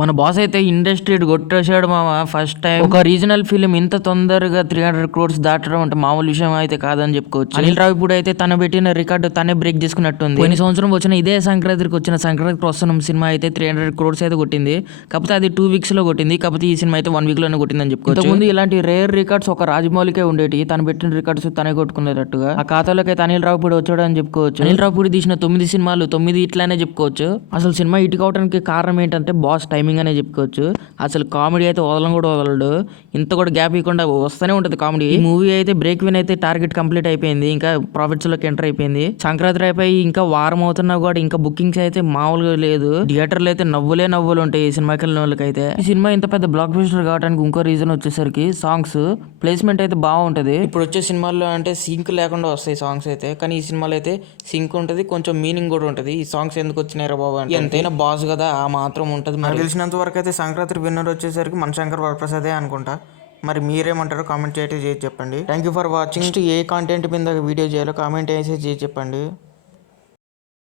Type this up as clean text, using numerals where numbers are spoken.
మన బాస్ అయితే ఇండస్ట్రీ కొట్టేశాడు మామ. ఫస్ట్ టైం ఒక రీజనల్ ఫిలిం ఇంత తొందరగా 300 crores దాటడం అంటే మామూలు విషయం అయితే కాదని చెప్పుకోవచ్చు. అనిల్ రావిపూడి అయితే తన పెట్టిన రికార్డు తనే బ్రేక్ చేసుకున్నట్టుంది. కొన్ని సంవత్సరం వచ్చిన ఇదే సంక్రాంతికి వచ్చిన సంక్రాంతికి వస్తున్న సినిమా అయితే 300 crores అయితే కొట్టింది. కాకపోతే అది 2 weeks లో కొట్టింది. కాకపోతే ఈ సినిమా అయితే 1 week లోనే కొట్టిందని చెప్పుకోవచ్చు. ముందు ఇలాంటి రేర్ రికార్డ్స్ ఒక రాజమౌళికే ఉండేటి. తను పెట్టిన రికార్డ్స్ తనే కొట్టుకునేటట్టుగా ఆ ఖాతాలోకి అయితే అనిల్ రావిపూడి వచ్చాడు అని చెప్పుకోవచ్చు. అనిల్ రావిపూడి తీసిన 9 సినిమాలు 9 ఇట్లానే చెప్పుకోవచ్చు. అసలు సినిమా ఇటు కావడానికి కారణం ఏంటంటే బాస్ టైమింగ్ అనే చెప్పుకోవచ్చు. అసలు కామెడీ అయితే వదలడు. ఇంత కూడా గ్యాప్ ఇవ్వకుండా వస్తూనే ఉంటది కామెడీ. ఈ మూవీ అయితే బ్రేక్ విన్ అయితే టార్గెట్ కంప్లీట్ అయిపోయింది. ఇంకా ప్రాఫిట్స్ లోకి ఎంటర్ అయిపోయింది. సంక్రాంతి అయిపోయి ఇంకా వారం అవుతున్నా కూడా ఇంకా బుకింగ్స్ అయితే మామూలుగా లేదు. థియేటర్లు అయితే నవ్వులు ఉంటాయి ఈ సినిమాకి వెళ్ళిన వాళ్ళకైతే. ఈ సినిమా ఇంత పెద్ద బ్లాక్ బస్టర్ కావడానికి ఇంకో రీజన్ వచ్చేసరికి సాంగ్స్ ప్లేస్మెంట్ అయితే బాగుంటది. ఇప్పుడు వచ్చే సినిమాల్లో అంటే సింక్ లేకుండా వస్తాయి సాంగ్స్ అయితే, కానీ ఈ సినిమాలో అయితే సింక్ ఉంటది, కొంచెం మీనింగ్ కూడా ఉంటది. ఈ సాంగ్స్ ఎందుకు వచ్చినారా బాబు అంటే ఎంతైనా బాస్ కదా ఆ మాత్రం ఉంటది. మరి తెలిసినంత వరకు అయితే సంక్రాంతి విన్నర్ వచ్చేసరికి మనశంకర్ వరప్రసాదే అనుకుంటా. మరి మీరేమంటారో కామెంట్ చేసి చెప్పండి. Thank you for watching. A content మీద వీడియో చేయాలో కామెంట్ చేసి చెప్పండి.